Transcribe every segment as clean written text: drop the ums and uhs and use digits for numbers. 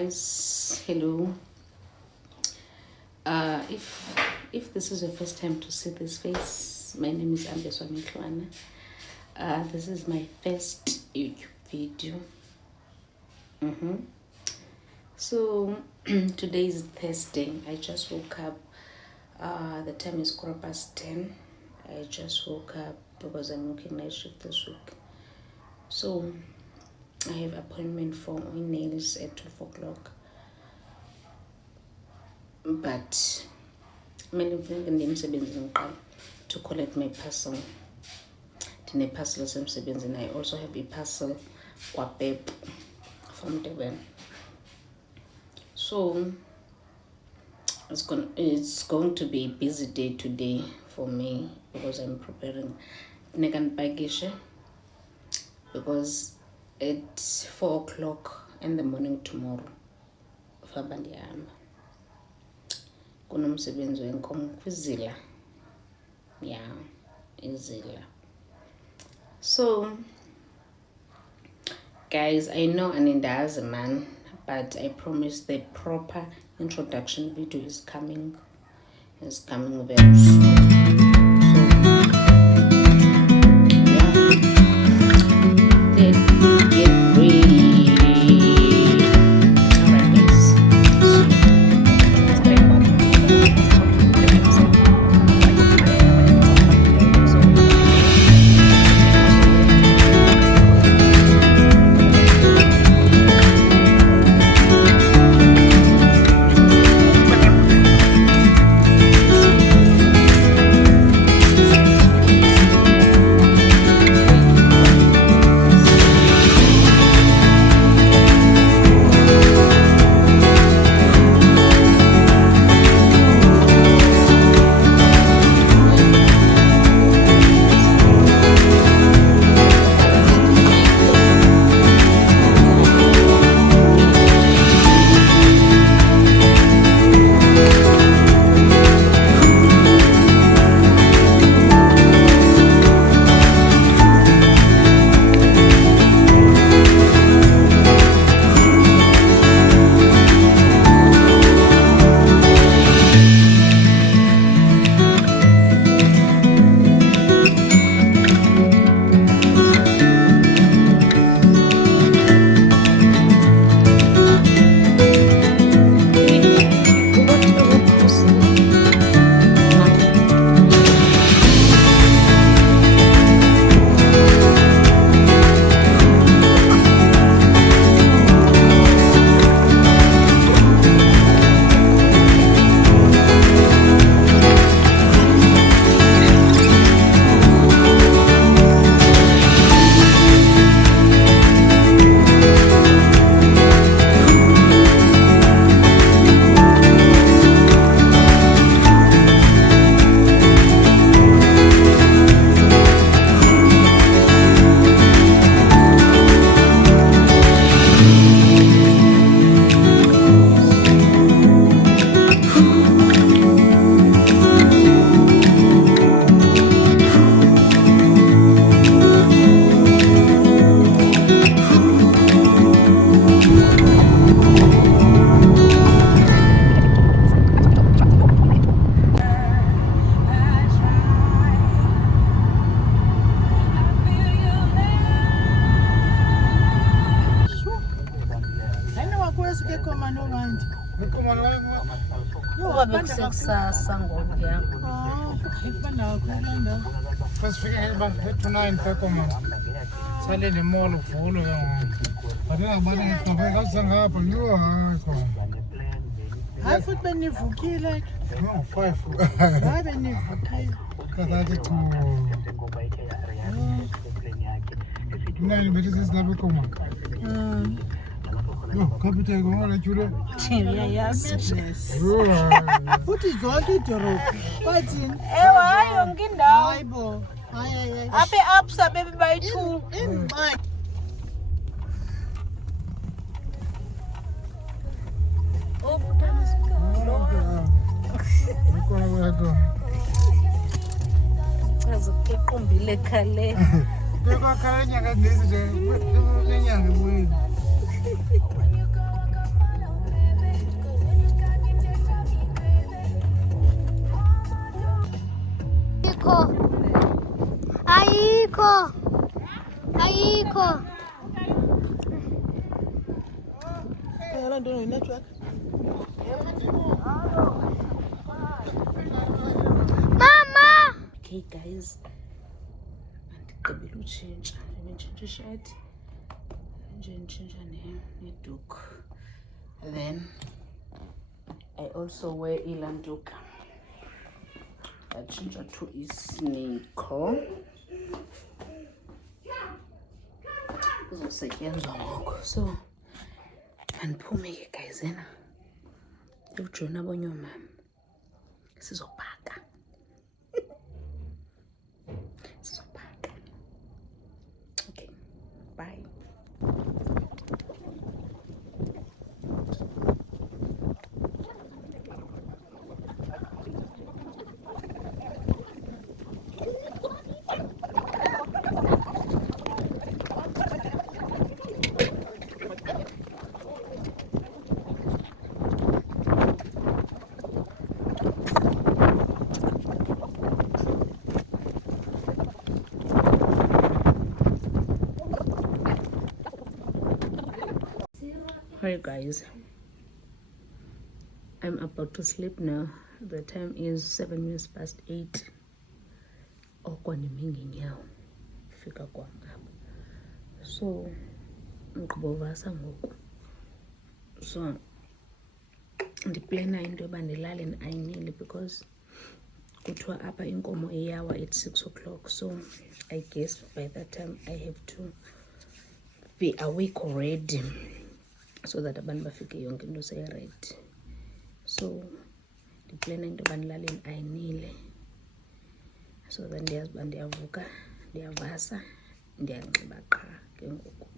guys, hello. If this is your first time to see this face, my name is Ambeswa Mitlwana. This is my first YouTube video. So today is Thursday. I just woke up. The time is 10:15. I just woke up because I'm working night shift this week. So I have appointment for my nails at 12 o'clock. But many things to collect my parcel. Tine parcel and I also have a parcel from Durban. So it's going to be a busy day today for me because I'm preparing Negan Bagisha, because at 4 o'clock in the morning tomorrow Fabandiyama kunomsebenzi wenkomo kwizila izila. So guys, I know Aninda's man, but I promise the proper introduction video is coming very soon. Futhi zonke idorobha bathini hayi yonke indawo hayibo hayi apha eAbsa bebe bayi-2 ingxaki azokuqombile khale bekwakhala nyanga ndezi nje nyanga ibuyile Ayikho. Mama. Okay guys, andigqibile utshintsha, nditshintsha ishati nje nditshintsha neduku, then I also wear ilantuka, ndatshintsha to isniko kuzosetyenzwa ngoku. So andiphume ke guys, yena ndiyokujona abonye oomama sizobhaka. Okay, bye. Hi guys, I'm about to sleep now. The time is 7 minutes past 8. Oko ndime ngenyawo fika kwam apha, so ndigqibovasa ngoku. So ndiplana into yoba ndilale ndiayinile because kuthiwa apha inkomo iyawa at 6 o'clock, so I guess by that time I have to be awake already, so that abantu bafike yonke into seyiready. So ndiplana into yoba ndilale ndiayinile, so then ndiyazi uba ndiyavuka ndiyavasa ndiyanxiba qha ke ngoku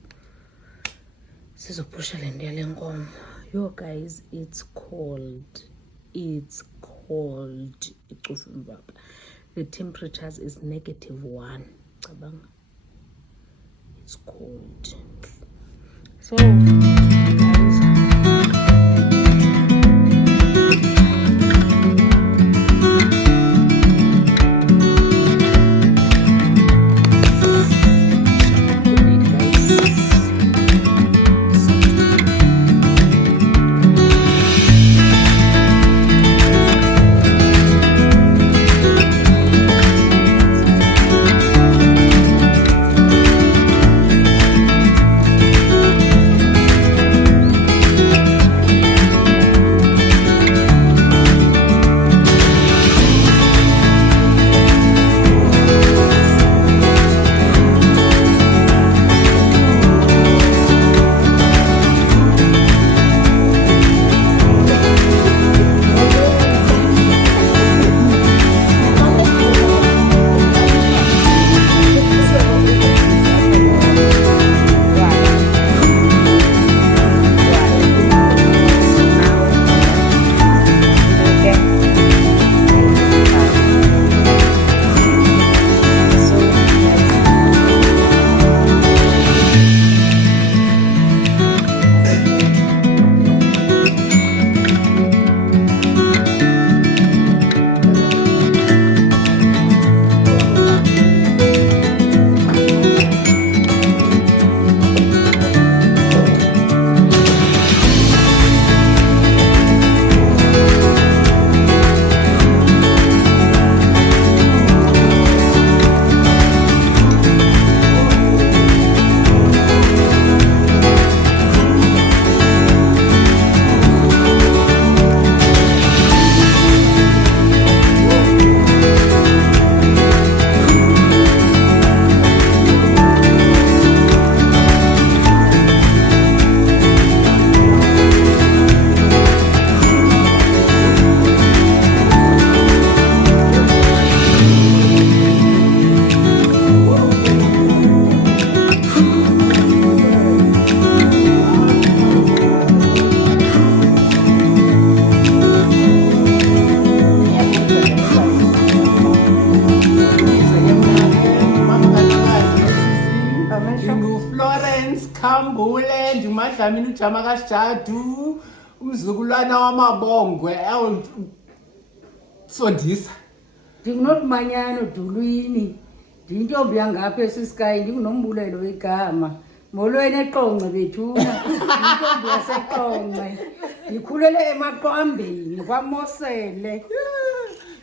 sizophusha le nto yale nkomo. Yo guys, it's cold, icufa imvaba. The temperatures is -1. Cabanga, it's cold. So guys, Khambule ndimadlamini ujama kaSijadu umzukulwana wamabongwe sondisa Ndingunomanyano Dulwini Ndiyintombi yangapha esisikayi ndinguNombulelo wegama. Molweni eQonce bethuna. Ndiyintombi yaseQonce. Ndikhulele eMaqwambeni kwaMosele.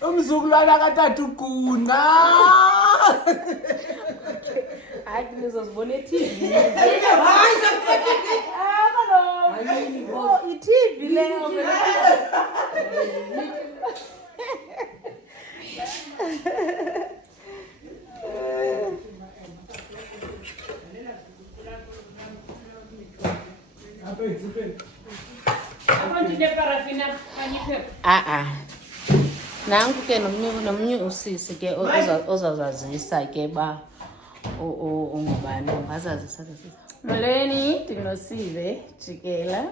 Umzukulwana katata uGuna. Hayi nizozibona e-TV. Oh, i-TV leyo. Nanku ke nomnye usisi ke ozazazisa ke ba ungubani ungazazisa ke sisi. Molweni, ndinosive Jikela.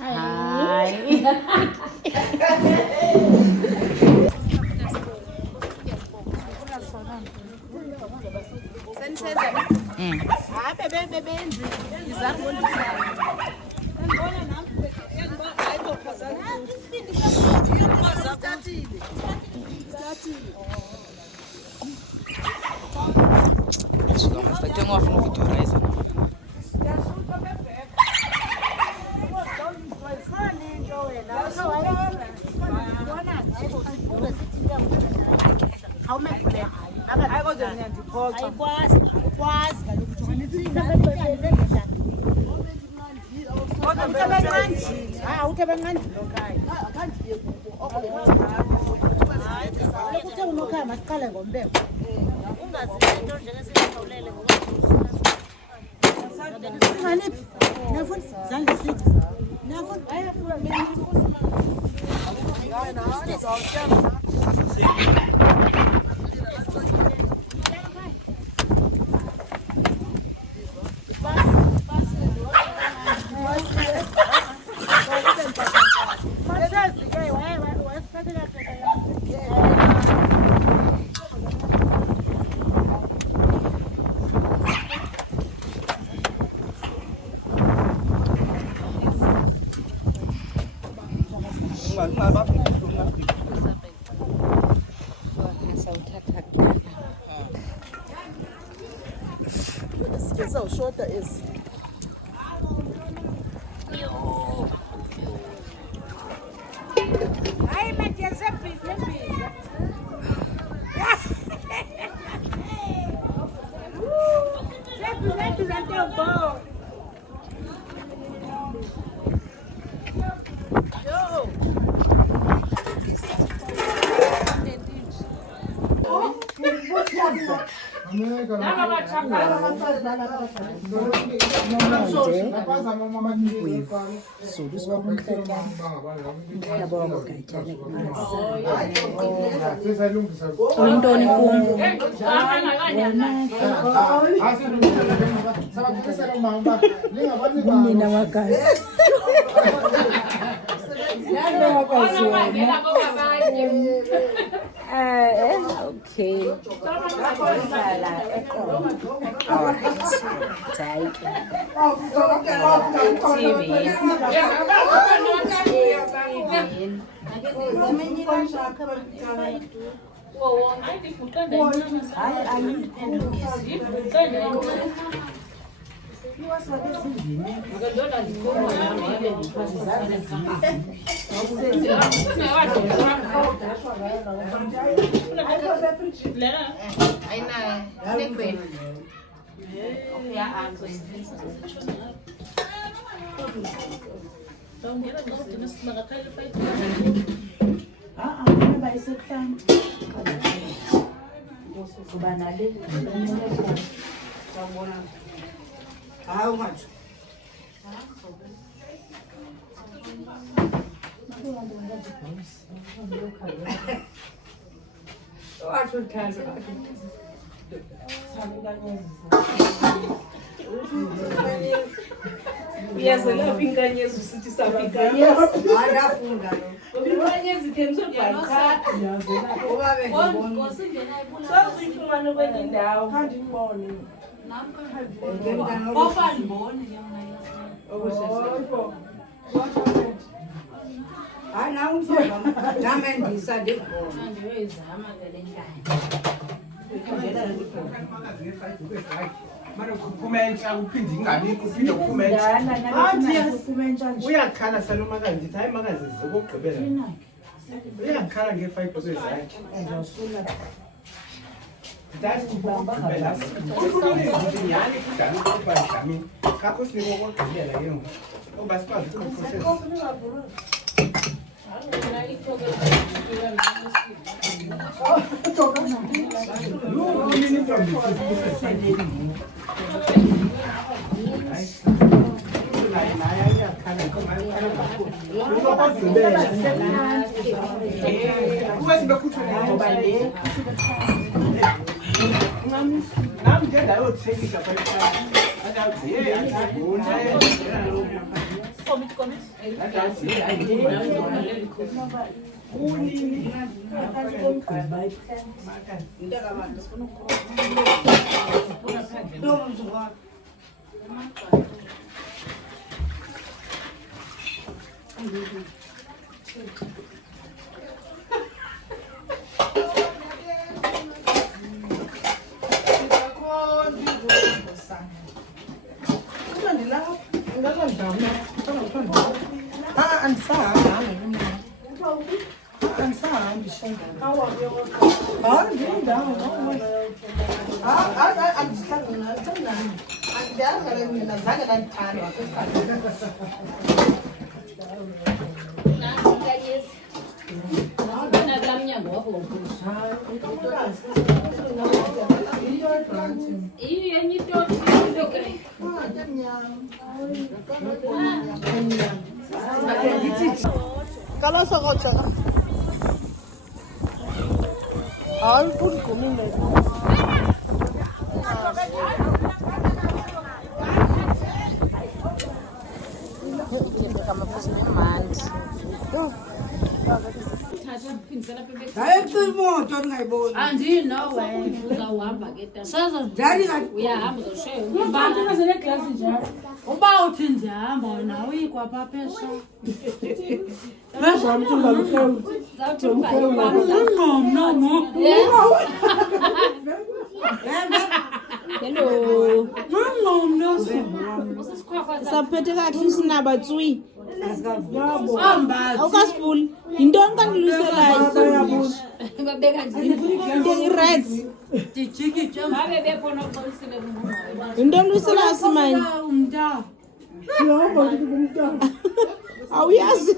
Hayi. Uyintoni kum? Unina wagazi. Okay. Uyazelapha inkanyezi usithi safika. Andafunda lo. Inkanyezi kemsogakha. Sazuyifumana kwenye indawo. Khandibone. Hayi nawe umfana nami ndisa ndikhona. Andiyoyizama ke le ndlela. Mara kumentsha uphinde ingani kuphinde kumentsha. Uyakhala salomakazi ndithi hayi makazi zokugqibela. Uyakhala nge5 zezakhe. Ndathi kubamba ukuthi yani kudala ukuba dlamini. Kakho sinike okugqibela ke ngoku. Oba sikwazi ukuprocess. Kalau sok cakap, awal pun kami mereka. Saphethe kahle sinaba tswi. Awukasifuli. Yintoni kanti luselayo? babeka nje Into i-reds. ngabe bekhona oqolisile kumama Yintoni luselayo simanye? Awuyazi?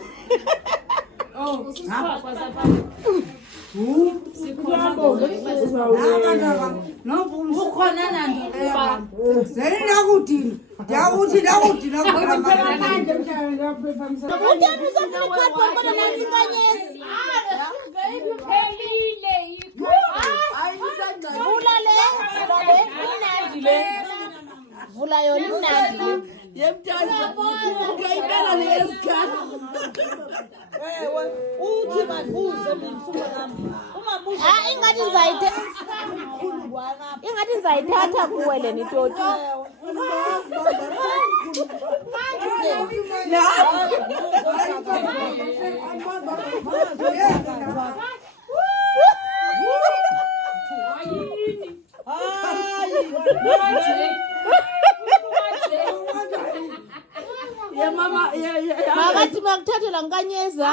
usisipha sapha Vula yona imnandi. Yemthatha. Ungayibela lesikhathi. Wewe uthi babuze mfuna nami. Ungabuza. Ingathi ngizayithatha. Ingathi ngizayithatha kuwe le nitoti. Ya mama ya makathi bakuthathela nkanyeza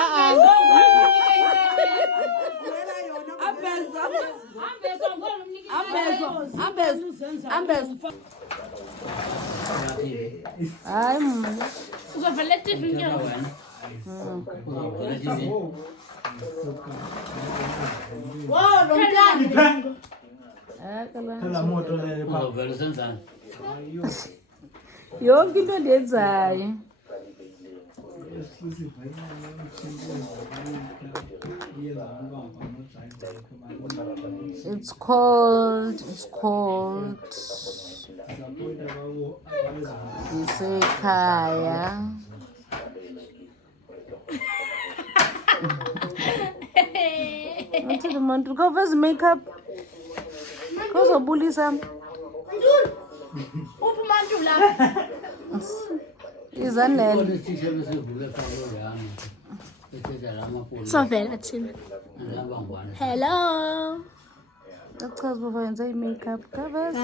ambezo hayi mama uzovela TV nyama wow lo mntana Phela moto le pha. Uzovela senzani? yonke into ndiyenzayo it's cold isekhaya Athi lo muntu ukaveza makeup kozobulisa Uphuma la. izanele Sovela thina. Hello. Akuchaza uba wenza i-makeup covers.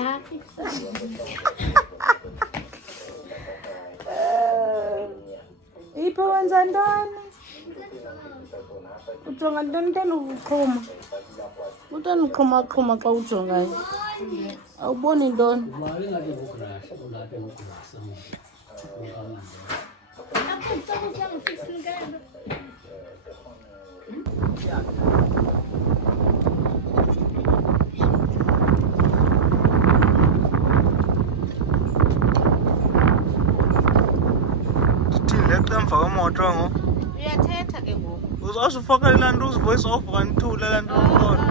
Ipho wenza ntoni? Ujonga ntoni ntoni uxhuma? Untoni uxhuma xa ujongayo? Awuboni ntoni? Emva kwemoto ngo Uyathetha ke ngoku. uzawufaka laa nto uzivoice off kanithula laa nto khona.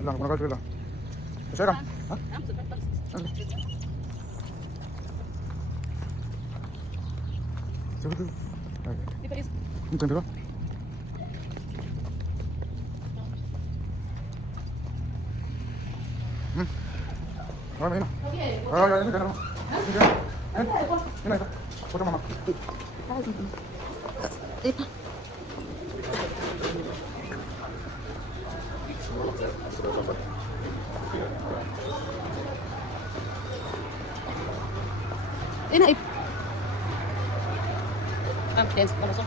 Lang, mana kau lang? Saya ram. Coba tu. Macam tu lah. Mana ini? Oh, ya ini kan. Ini. Foto mama. Ini. Dance kalau masuk.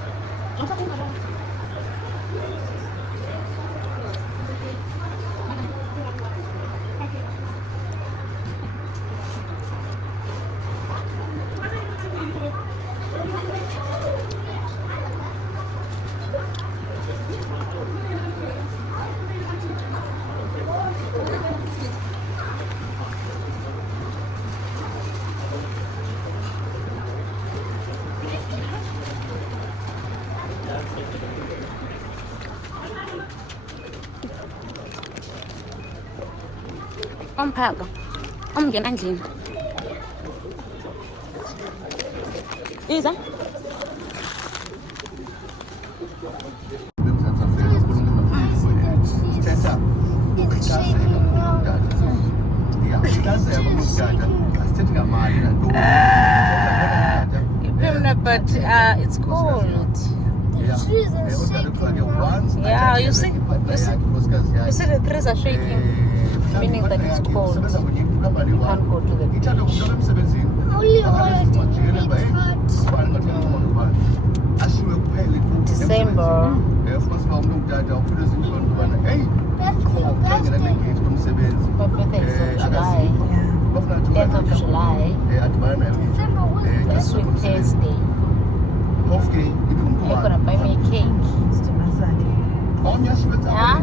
Omphako. Omngena endlini. Iza. But it's cold. Yeah, you see the trees are shaking, meaning that it's cold. You can't go to the beach. December. My birthday is in July. 10th of July. This week Thursday. You're gonna buy me a cake. Yeah?